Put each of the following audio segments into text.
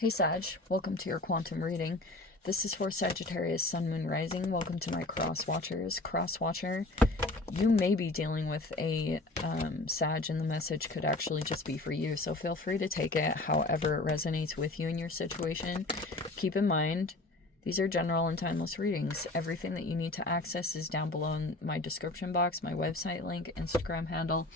Hey Sag, welcome to your quantum reading. This is for Sagittarius, Sun, Moon, Rising. Welcome to my Cross Watchers. Cross Watcher, you may be dealing with a Sag, and the message could actually just be for you. So feel free to take it however it resonates with you in your situation. Keep in mind, these are general and timeless readings. Everything that you need to access is down below in my description box, my website link, Instagram handle,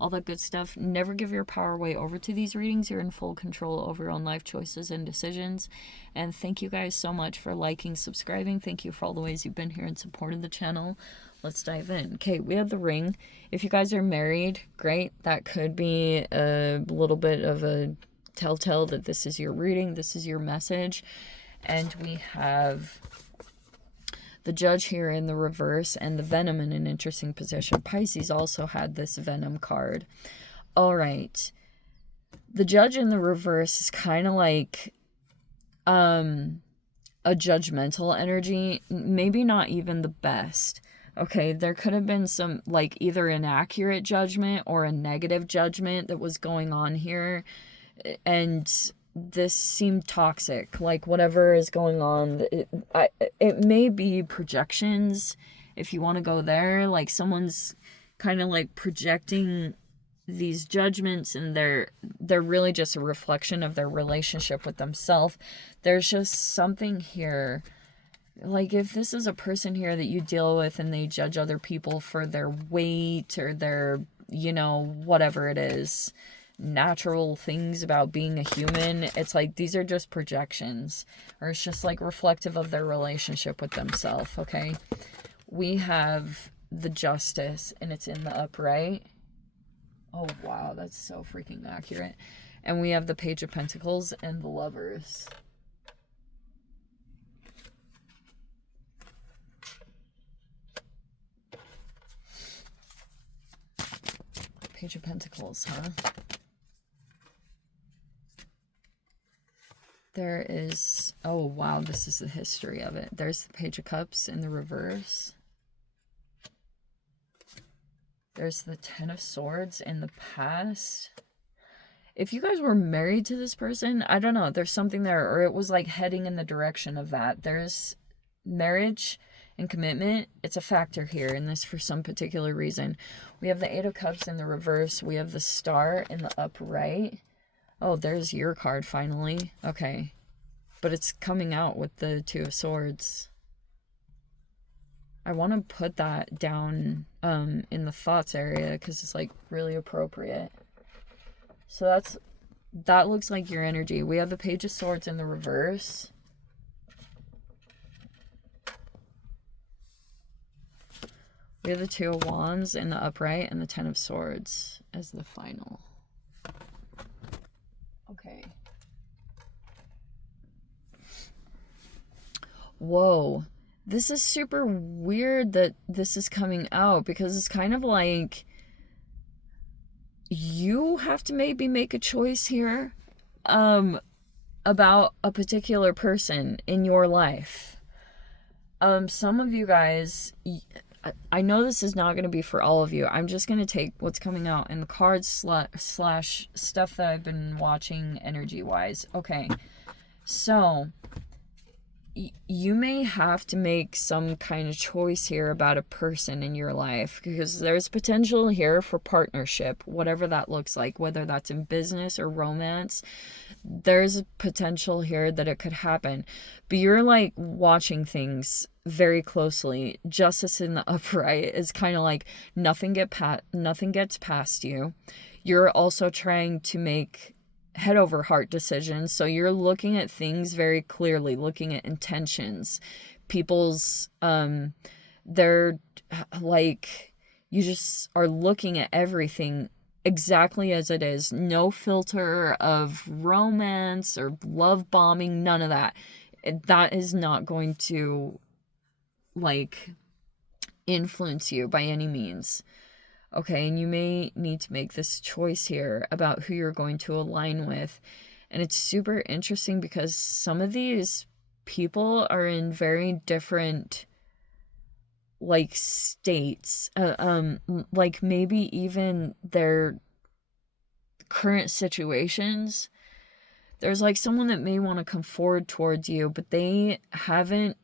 all that good stuff. Never give your power away over to these readings. You're in full control over your own life choices and decisions. And thank you guys so much for liking, subscribing. Thank you for all the ways you've been here and supported the channel. Let's dive in. Okay, we have the ring. If you guys are married, great. That could be a little bit of a telltale that this is your reading, this is your message. And we have the Judge here in the reverse and the Venom in an interesting position. Pisces also had this Venom card. All right. The Judge in the reverse is kind of like a judgmental energy. Maybe not even the best. Okay, there could have been some, like, either inaccurate judgment or a negative judgment that was going on here. And this seemed toxic, like whatever is going on, it may be projections, if you want to go there, like someone's kind of like projecting these judgments, and they're really just a reflection of their relationship with themselves. There's just something here, like if this is a person here that you deal with and they judge other people for their weight or their, you know, whatever it is, natural things about being a human, it's like these are just projections, or it's just like reflective of their relationship with themselves. Okay, we have the Justice and it's in the upright. Oh wow, that's so freaking accurate. And we have the Page of Pentacles and the Lovers. Page of Pentacles, huh? There is, oh wow, this is the history of it. There's the Page of Cups in the reverse. There's the Ten of Swords in the past. If you guys were married to this person, I don't know, there's something there, or it was like heading in the direction of that. There's marriage and commitment. It's a factor here in this for some particular reason. We have the Eight of Cups in the reverse. We have the Star in the upright. Oh, there's your card finally. Okay. But it's coming out with the Two of Swords. I want to put that down in the thoughts area because it's like really appropriate. So that looks like your energy. We have the Page of Swords in the reverse. We have the Two of Wands in the upright and the Ten of Swords as the final. Okay. Whoa. This is super weird that this is coming out, because it's kind of like you have to maybe make a choice here about a particular person in your life. Some of you guys, I know this is not going to be for all of you. I'm just going to take what's coming out in the cards slash stuff that I've been watching energy wise. Okay, so you may have to make some kind of choice here about a person in your life, because there's potential here for partnership, whatever that looks like, whether that's in business or romance. There's a potential here that it could happen, but you're like watching things very closely. Justice in the upright is kind of like nothing gets past you. You're also trying to make head over heart decisions, so you're looking at things very clearly, looking at intentions, people's they're like, you just are looking at everything exactly as it is. No filter of romance or love bombing, none of that. That is not going to like influence you by any means. Okay, and you may need to make this choice here about who you're going to align with. And it's super interesting because some of these people are in very different like states, like maybe even their current situations. there's like someone that may want to come forward towards you, but they haven't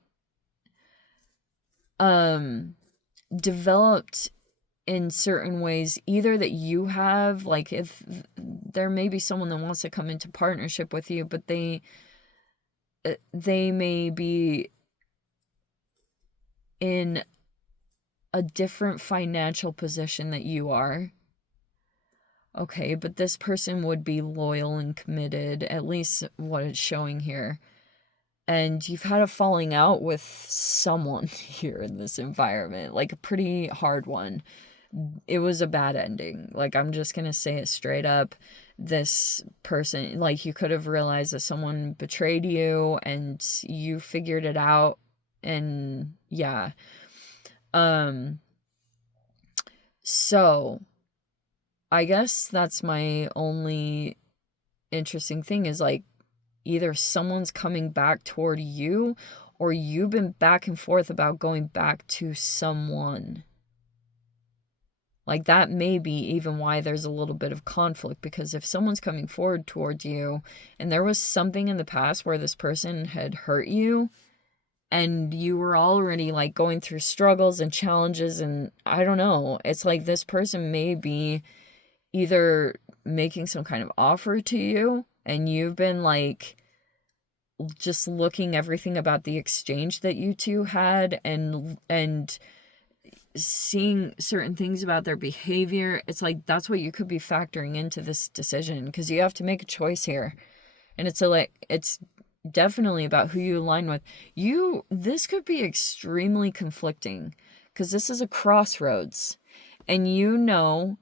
developed in certain ways either that you have. Like, if there may be someone that wants to come into partnership with you, but they may be in a different financial position that you are. Okay, but this person would be loyal and committed, at least what it's showing here. And you've had a falling out with someone here in this environment, like a pretty hard one. It was a bad ending. Like, I'm just gonna say it straight up. This person, like, you could have realized that someone betrayed you and you figured it out. And yeah. So I guess that's my only interesting thing is, like, either someone's coming back toward you or you've been back and forth about going back to someone. Like, that may be even why there's a little bit of conflict, because if someone's coming forward towards you and there was something in the past where this person had hurt you and you were already like going through struggles and challenges, and I don't know, it's like this person may be either making some kind of offer to you and you've been like just looking everything about the exchange that you two had and seeing certain things about their behavior. It's like that's what you could be factoring into this decision, because you have to make a choice here. And it's definitely about who you align with. This could be extremely conflicting, because this is a crossroads. And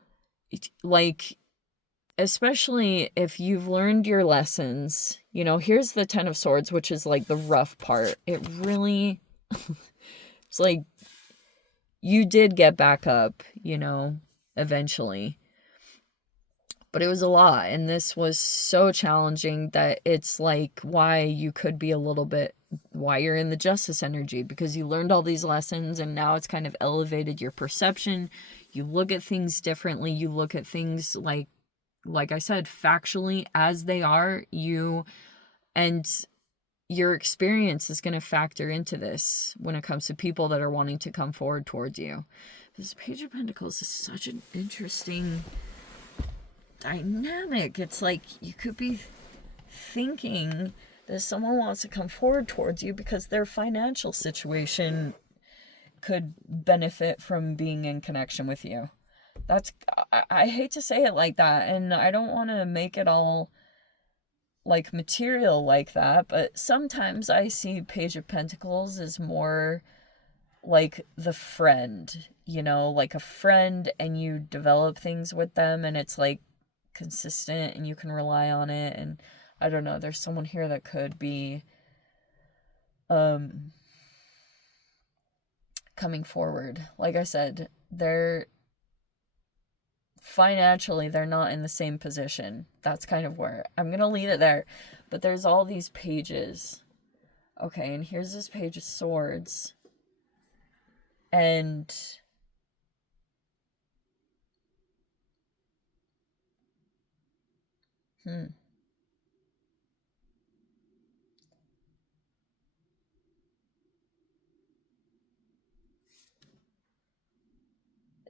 like, especially if you've learned your lessons, here's the 10 of Swords, which is like the rough part. It really, it's like, you did get back up, eventually. But it was a lot, and this was so challenging that it's like why you could be a little bit, why you're in the Justice energy, because you learned all these lessons and now it's kind of elevated your perception. You look at things differently. You look at things like I said, factually as they are. And your experience is going to factor into this when it comes to people that are wanting to come forward towards you. This Page of Pentacles is such an interesting dynamic. It's like you could be thinking that someone wants to come forward towards you because their financial situation could benefit from being in connection with you. I hate to say it like that, and I don't want to make it all like material like that, but sometimes I see Page of Pentacles as more like the friend, like a friend, and you develop things with them and it's like consistent and you can rely on it. And I don't know, there's someone here that could be coming forward. Like I said, financially they're not in the same position. That's kind of where I'm gonna leave it there. But there's all these pages. Okay, and here's this Page of Swords. And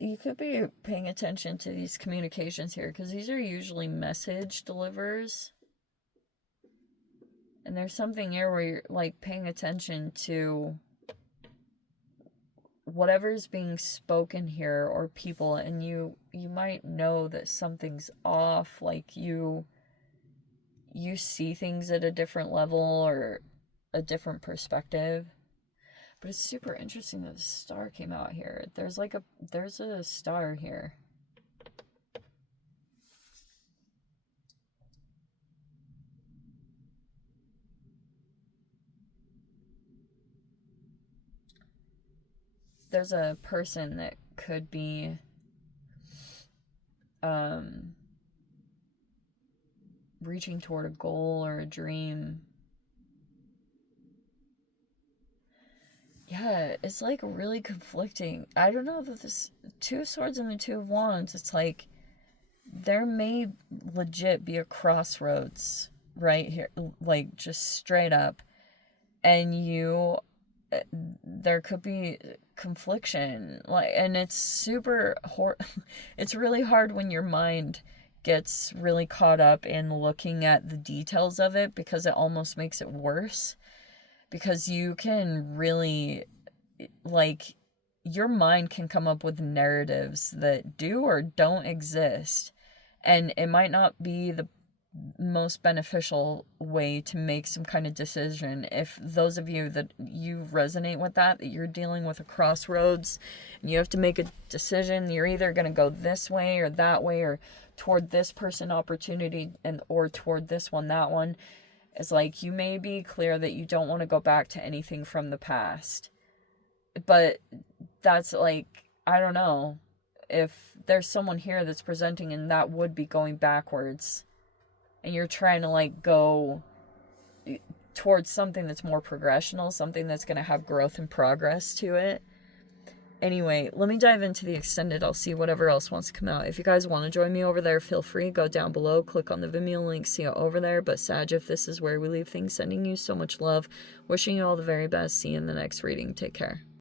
you could be paying attention to these communications here, because these are usually message delivers. And there's something here where you're like paying attention to whatever's being spoken here, or people, and you might know that something's off. Like you see things at a different level or a different perspective. But it's super interesting that the star came out here. There's a star here. There's a person that could be reaching toward a goal or a dream. Yeah, it's like really conflicting. I don't know that this Two of Swords and the Two of Wands, it's like there may legit be a crossroads right here, like just straight up, and there could be confliction, like, and it's it's really hard when your mind gets really caught up in looking at the details of it, because it almost makes it worse, because you can really, like, your mind can come up with narratives that do or don't exist, and it might not be the most beneficial way to make some kind of decision. If those of you that you resonate with that you're dealing with a crossroads and you have to make a decision, you're either going to go this way or that way, or toward this person opportunity and or toward this one, that one, is like, you may be clear that you don't want to go back to anything from the past, but that's like, I don't know if there's someone here that's presenting and that would be going backwards, and you're trying to like go towards something that's more progressional, something that's going to have growth and progress to it. Anyway, let me dive into the extended. I'll see whatever else wants to come out. If you guys want to join me over there, feel free. Go down below, click on the Vimeo link, see it over there. But Sag, if this is where we leave things, sending you so much love, wishing you all the very best. See you in the next reading. Take care.